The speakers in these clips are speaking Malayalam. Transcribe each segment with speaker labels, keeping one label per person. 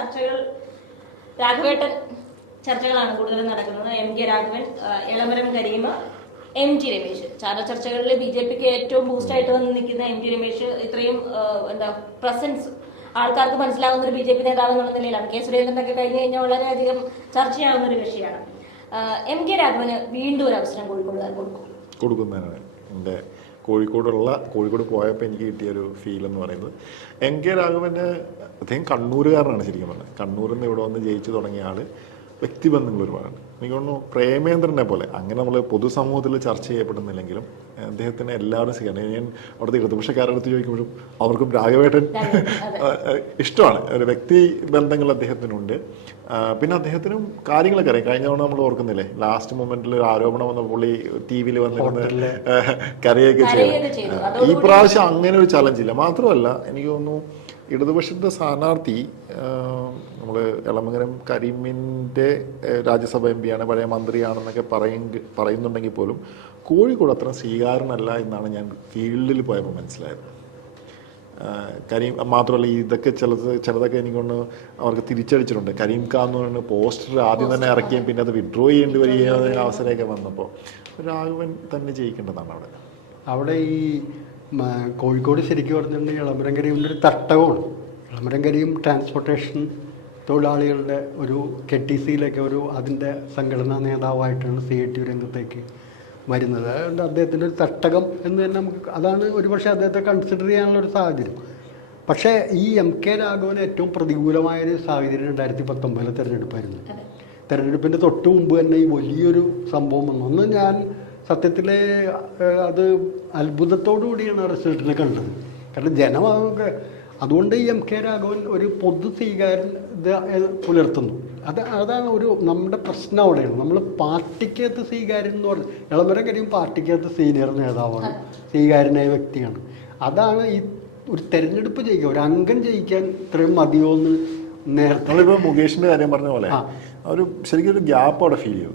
Speaker 1: ചർച്ചകൾ രാഘവേട്ടൻ ചർച്ചകളാണ് കൂടുതലും നടക്കുന്നത്. M K Raghavan Elamaram Kareem M T Ramesh. Channel ചർച്ചകളിൽ ബി ജെ പിക്ക് ഏറ്റവും ബൂസ്റ്റ് ആയിട്ട് വന്ന് നിൽക്കുന്ന എം ടി രമേശ് ഇത്രയും എന്താ പ്രസൻസ് ആൾക്കാർക്ക് മനസ്സിലാവുന്ന ഒരു ബി ജെ പി നേതാവ് എന്നുള്ള നിലയിലാണ്. കെ സുരേന്ദ്രനൊക്കെ കഴിഞ്ഞു കഴിഞ്ഞാൽ വളരെയധികം ചർച്ചയാവുന്ന ഒരു വിഷയമാണ്. എം കെ രാഘവന് വീണ്ടും ഒരു അവസരം കോഴിക്കോട് കൊടുക്കും.
Speaker 2: കൊടുക്കുന്നതിനാണ് എന്റെ കോഴിക്കോടുള്ള കോഴിക്കോട് പോയപ്പോൾ എനിക്ക് കിട്ടിയൊരു ഫീൽ എന്ന് പറയുന്നത്. എം കെ രാഘവന് അദ്ദേഹം കണ്ണൂരുകാരനാണ് ശരിക്കും പറഞ്ഞത്. കണ്ണൂരിൽ നിന്ന് ഇവിടെ വന്ന് ജയിച്ചു തുടങ്ങിയ ആൾ വ്യക്തിബന്ധങ്ങൾ ഒരുപാടുണ്ട്. എനിക്ക് തോന്നുന്നു പ്രേമേന്ദ്രനെ പോലെ അങ്ങനെ നമ്മൾ പൊതുസമൂഹത്തിൽ ചർച്ച ചെയ്യപ്പെടുന്നില്ലെങ്കിലും അദ്ദേഹത്തിന് എല്ലാവരും സ്വീകരിക്കണം ഞാൻ അവിടുത്തെ ഇടതുപക്ഷക്കാരുടെ അടുത്ത് ചോദിക്കുമ്പോഴും അവർക്കും രാഘവേട്ടൻ ഇഷ്ടമാണ്. ഒരു വ്യക്തി ബന്ധങ്ങൾ അദ്ദേഹത്തിനുണ്ട്. പിന്നെ അദ്ദേഹത്തിനും കാര്യങ്ങളൊക്കെ അറിയാം. കഴിഞ്ഞ തവണ നമ്മൾ ഓർക്കുന്നില്ലേ? ലാസ്റ്റ് മൊമെന്റിൽ ഒരു ആരോപണം വന്ന പുള്ളി ടി വിയിൽ വന്നിരുന്ന് കരയൊക്കെ. ചെയ്തു. ഈ പ്രാവശ്യം അങ്ങനെ ഒരു ചലഞ്ച് ഇല്ല. മാത്രമല്ല എനിക്ക് തോന്നുന്നു ഇടതുപക്ഷത്തെ സ്ഥാനാർത്ഥി നമ്മൾ എളമംഗലം കരീമിന്റെ രാജ്യസഭ എം പിയാണ് പഴയ മന്ത്രിയാണെന്നൊക്കെ പറയും പറയുന്നുണ്ടെങ്കിൽ പോലും കോഴിക്കോട് അത്ര സ്വീകാരനല്ല എന്നാണ് ഞാൻ ഫീൽഡിൽ പോയപ്പോൾ മനസ്സിലായത്. കരീം മാത്രമല്ല ഇതൊക്കെ ചിലത് ചിലതൊക്കെ എനിക്കൊന്ന് അവർക്ക് തിരിച്ചടിച്ചിട്ടുണ്ട്. കരീം ഖാൻ എന്ന് പറയുന്ന പോസ്റ്റർ ആദ്യം തന്നെ ഇറക്കുകയും പിന്നെ അത് വിഡ്രോ ചെയ്യേണ്ടി വരികയും അവസരമൊക്കെ വന്നപ്പോൾ. രാഘവൻ തന്നെ ജയിക്കേണ്ടതാണ് അവിടെ.
Speaker 3: അവിടെ ഈ കോഴിക്കോട് ശരിക്കും പറഞ്ഞിട്ടുണ്ടെങ്കിൽ ഇളമരം ഒരു തട്ടകമാണ്. ഇളമരം ട്രാൻസ്പോർട്ടേഷൻ തൊഴിലാളികളുടെ ഒരു കെ ടി സിയിലൊക്കെ ഒരു അതിന്റെ സംഘടനാ നേതാവായിട്ടാണ് സി ഐ ടി രംഗത്തേക്ക് വരുന്നത്. അതുകൊണ്ട് അദ്ദേഹത്തിന്റെ ഒരു തട്ടകം എന്ന് തന്നെ നമുക്ക് അതാണ് ഒരുപക്ഷെ അദ്ദേഹത്തെ കൺസിഡർ ചെയ്യാനുള്ള ഒരു സാഹചര്യം. പക്ഷേ ഈ എം കെ രാഘവന് ഏറ്റവും പ്രതികൂലമായൊരു സാഹചര്യം രണ്ടായിരത്തി പത്തൊമ്പതിലെ തെരഞ്ഞെടുപ്പായിരുന്നു തെരഞ്ഞെടുപ്പിന്റെ തൊട്ട് മുമ്പ് തന്നെ ഈ വലിയൊരു സംഭവം വന്നു. ഒന്ന് ഞാൻ സത്യത്തിൽ അത് അത്ഭുതത്തോടു കൂടിയാണ് റിസൾട്ടിനെ കണ്ടത്. കാരണം ജനം അതുകൊണ്ട് ഈ എം കെ രാഘവൻ ഒരു പൊതു സ്വീകാര്യത പുലർത്തുന്നു. അത് അതാണ് ഒരു നമ്മുടെ പ്രശ്നം അവിടെയാണ്. നമ്മൾ പാർട്ടിക്കകത്ത് സ്വീകാര്യൻ എന്ന് പറഞ്ഞാൽ ഇളമരം കഴിയും പാർട്ടിക്കകത്ത് സീനിയർ നേതാവാണ്. സ്വീകാര്യനായ വ്യക്തിയാണ്. അതാണ് ഈ ഒരു തെരഞ്ഞെടുപ്പ് ജയിക്കുക ഒരു അംഗം ജയിക്കാൻ ഇത്രയും മതിയോ എന്ന്
Speaker 2: നേരത്തെ മുകേഷിന്റെ കാര്യം പറഞ്ഞ പോലെ ഒരു ശരിക്കും ഒരു ഗ്യാപ്പ് അവിടെ ഫീൽ ചെയ്തു.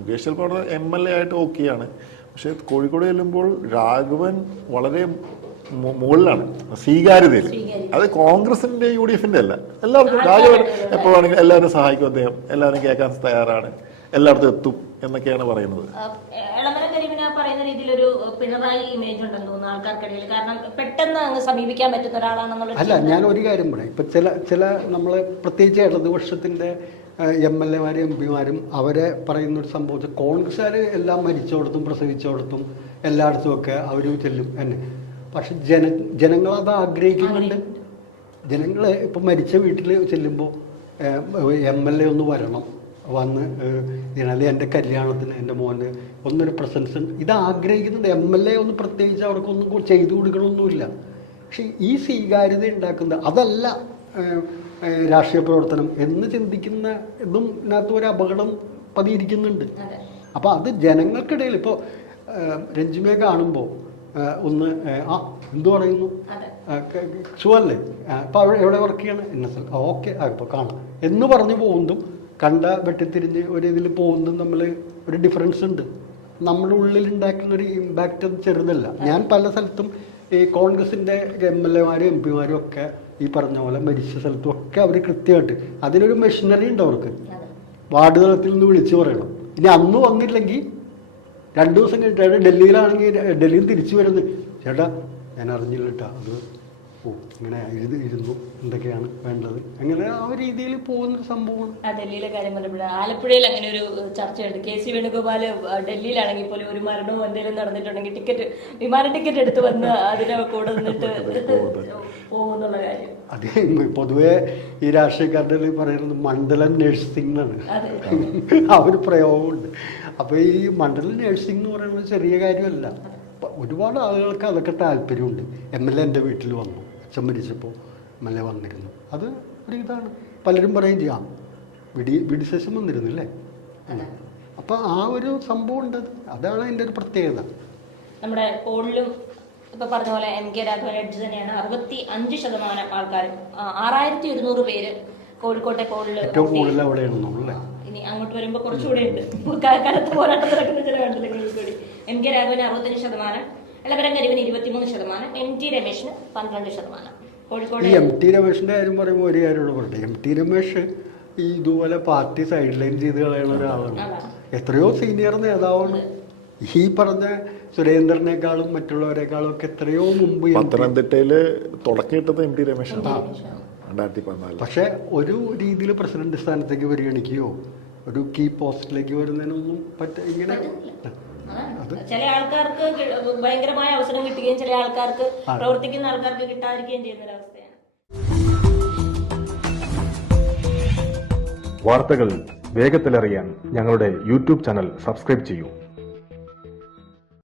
Speaker 2: മുകേഷ് ചിലപ്പോൾ അവിടെ എം എൽ എ ആയിട്ട് ഓക്കെയാണ് പക്ഷേ കോഴിക്കോട് ചെല്ലുമ്പോൾ രാഘവൻ വളരെ മുകളിലാണ് സ്വീകാര്യതയിൽ. അത് കോൺഗ്രസിന്റെ യു ഡി എഫിന്റെ അല്ല. എല്ലാവർക്കും രാഘവൻ എപ്പോഴാണെങ്കിലും എല്ലാവരും സഹായിക്കും അദ്ദേഹം. എല്ലാവരും കേൾക്കാൻ തയ്യാറാണ്. എല്ലായിടത്തും എത്തും എന്നൊക്കെയാണ് പറയുന്നത്.
Speaker 1: പറയുന്ന രീതിയിൽ ഒരു പിണറായി ഇമേജ് ഉണ്ടെന്ന് തോന്നുന്നു ആൾക്കാർക്കിടയിൽ. കാരണം പെട്ടെന്ന് അങ്ങ് സമീപിക്കാൻ പറ്റുന്ന ഒരാളാണെന്നുള്ള
Speaker 3: അല്ല ഞാൻ ഒരു കാര്യം പറയാം. ഇപ്പൊ ചില ചില നമ്മൾ പ്രത്യേകിച്ച് ഇടതുപക്ഷത്തിന്റെ എം എൽ എമാരും എം പിമാരും അവരെ പറയുന്ന ഒരു സംഭവം കോൺഗ്രസ്സുകാർ എല്ലാം മരിച്ചോടത്തും പ്രസവിച്ചോടത്തും എല്ലായിടത്തും ഒക്കെ അവർ ചെല്ലും എന്നെ. പക്ഷെ ജന ജനങ്ങളത് ആഗ്രഹിക്കുന്നുണ്ട്. ജനങ്ങൾ ഇപ്പം മരിച്ച വീട്ടിൽ ചെല്ലുമ്പോൾ എം എൽ എ ഒന്ന് വരണം. വന്ന് ഇതിനാലെ എന്റെ കല്യാണത്തിന് എന്റെ മോന് ഒന്നൊരു പ്രസൻസ് ഇത് ആഗ്രഹിക്കുന്നുണ്ട്. എം എൽ എ ഒന്ന് പ്രത്യേകിച്ച് അവർക്കൊന്നും ചെയ്തു കൊടുക്കണമൊന്നുമില്ല. പക്ഷെ ഈ സ്വീകാര്യത ഉണ്ടാക്കുന്നത് അതല്ല രാഷ്ട്രീയ പ്രവർത്തനം എന്ന് ചിന്തിക്കുന്ന ഇതും ഇതിനകത്ത് ഒരു അപകടം പതിയിരിക്കുന്നുണ്ട്. അപ്പൊ അപ്പോൾ അത് ജനങ്ങൾക്കിടയിൽ ഇപ്പോ രഞ്ജിമയെ കാണുമ്പോൾ ഒന്ന് ആ എന്തു പറയുന്നു. സുഖല്ലേ? അപ്പോൾ അവിടെ എവിടെ വർക്ക് ചെയ്യണം? എൻ എസ് എൽ ഓക്കെ ഇപ്പോൾ കാണാം. എന്ന് പറഞ്ഞു പോകുന്നതും കണ്ട വെട്ടിത്തിരിഞ്ഞ് ഒരു ഇതിൽ പോകുന്നതും നമ്മൾ ഒരു ഡിഫറൻസ് ഉണ്ട്. നമ്മുടെ ഉള്ളിൽ ഉണ്ടാക്കുന്ന ഒരു ഇമ്പാക്റ്റ് അത് ചെറുതല്ല. ഞാൻ പല സ്ഥലത്തും ഈ കോൺഗ്രസിന്റെ എം എൽ എമാരും എം പിമാരും ഒക്കെ ഈ പറഞ്ഞ പോലെ മരിച്ച സ്ഥലത്തും ഒക്കെ അവർ കൃത്യമായിട്ട് അതിനൊരു മെഷീനറി ഉണ്ട് അവർക്ക്. വാർഡ് തലത്തിൽ നിന്ന് വിളിച്ചു പറയണം. ഇനി അന്ന് വന്നില്ലെങ്കിൽ രണ്ടു ദിവസം കഴിഞ്ഞിട്ട് ഡൽഹിയിലാണെങ്കിൽ ഡൽഹിയിൽ തിരിച്ചു വരുന്നത്. ചേട്ടാ ഞാൻ അറിഞ്ഞില്ല കേട്ടാ അത് ഓ ഇങ്ങനെ എഴുതി ഇരുന്നു. എന്തൊക്കെയാണ് വേണ്ടത്? അങ്ങനെ ആ ഒരു രീതിയിൽ പോകുന്ന സംഭവം സംഭവമാണ്.
Speaker 1: ആ ഡൽഹിയിലെ കാര്യം പറഞ്ഞപ്പോൾ ആലപ്പുഴയിൽ അങ്ങനെ ഒരു ചർച്ചയുണ്ട്. കെ സി വേണുഗോപാൽ ഡൽഹിയിലാണെങ്കിൽ പോലും ഒരു മരണമോ എന്തെങ്കിലും നടന്നിട്ടുണ്ടെങ്കിൽ ടിക്കറ്റ് വിമാന ടിക്കറ്റ് എടുത്ത് വന്ന് അതിനെ കൂടെ നിന്നിട്ട് പോകുന്നുള്ള
Speaker 3: കാര്യം. അത് പൊതുവേ ഈ രാഷ്ട്രീയക്കാരുടെ പറയുന്നത് മണ്ഡലം നഴ്സിംഗ് ആണ് അതെ. ആ ഒരു പ്രയോഗമുണ്ട്. അപ്പോൾ ഈ മണ്ഡലം നഴ്സിംഗ് എന്ന് പറയുന്നത് ചെറിയ കാര്യമല്ല. ഒരുപാട് ആളുകൾക്ക് അതൊക്കെ താല്പര്യമുണ്ട്. എം എൽ എ എന്റെ വീട്ടിൽ വന്നു. അച്ഛൻ മരിച്ചപ്പോൾ എം എൽ എ വന്നിരുന്നു. അത് ഒരു ഇതാണ്. പലരും പറയും ചെയ്യാം. വിടി വിടി ശേഷം വന്നിരുന്നില്ലേ? അപ്പോൾ ആ ഒരു സംഭവം ഉണ്ട്. അതാണ് അതിന്റെ ഒരു പ്രത്യേകത.
Speaker 1: നമ്മുടെ പോളിലും ഇപ്പൊ പറഞ്ഞ പോലെ എം കെ രാഘവൻ എഡ്ജ് തന്നെയാണ് അറുപത്തി അഞ്ച് ശതമാനം ആൾക്കാരും ആറായിരത്തി ഒരുന്നൂറ് പേര് കോഴിക്കോട്ടെ പോളിൽ
Speaker 3: ഏറ്റവും കൂടുതൽ അവിടെയാണെന്നോ
Speaker 1: ഇനി അങ്ങോട്ട് വരുമ്പോ കുറച്ചുകൂടെ ഉണ്ട്. കാലത്ത് പോരാട്ടം നടക്കുന്ന ചില കണ്ടില്ല കൂടി. എം കെ രാഘവന് അറുപത്തഞ്ച് ശതമാനം എളവരം കരിവിന് ഇരുപത്തിമൂന്ന് ശതമാനം എം ടി രമേശിന് പന്ത്രണ്ട് ശതമാനം.
Speaker 3: കോഴിക്കോട് ഈ എം ടി രമേശിന്റെ കാര്യം പറയുമ്പോൾ ഒരു പറയട്ടെ എം ടി രമേശ് ഈ ഇതുപോലെ പാർട്ടി സൈഡ് ലൈൻ ചെയ്ത് കളയുന്ന ഒരാളാണ്. എത്രയോ സീനിയർ നേതാവാണ്. ഈ പറഞ്ഞ സുരേന്ദ്രനേക്കാളും മറ്റുള്ളവരെക്കാളും ഒക്കെ എത്രയോ മുമ്പ്
Speaker 2: പത്തനംതിട്ടയിൽ തുടക്കിയിട്ടത് എം ടി രമേശാണ്
Speaker 3: രണ്ടായിരത്തി പതിനാല്. പക്ഷെ ഒരു രീതിയിൽ പ്രസിഡന്റ് സ്ഥാനത്തേക്ക് പരിഗണിക്കുകയോ ഒരു കീ പോസ്റ്റിലേക്ക് വരുന്നതിനൊന്നും പറ്റ ഇങ്ങനെ.
Speaker 1: ചില ആൾക്കാർക്ക് ഭയങ്കരമായ അവസരം കിട്ടുകയും ചില ആൾക്കാർക്ക് പ്രവർത്തിക്കുന്ന ആൾക്കാർക്ക് കിട്ടാതിരിക്കുകയും ചെയ്യുന്ന ഒരു അവസ്ഥയാണ്. വാർത്തകൾ വേഗത്തിലറിയാൻ ഞങ്ങളുടെ യൂട്യൂബ് ചാനൽ സബ്സ്ക്രൈബ് ചെയ്യൂ.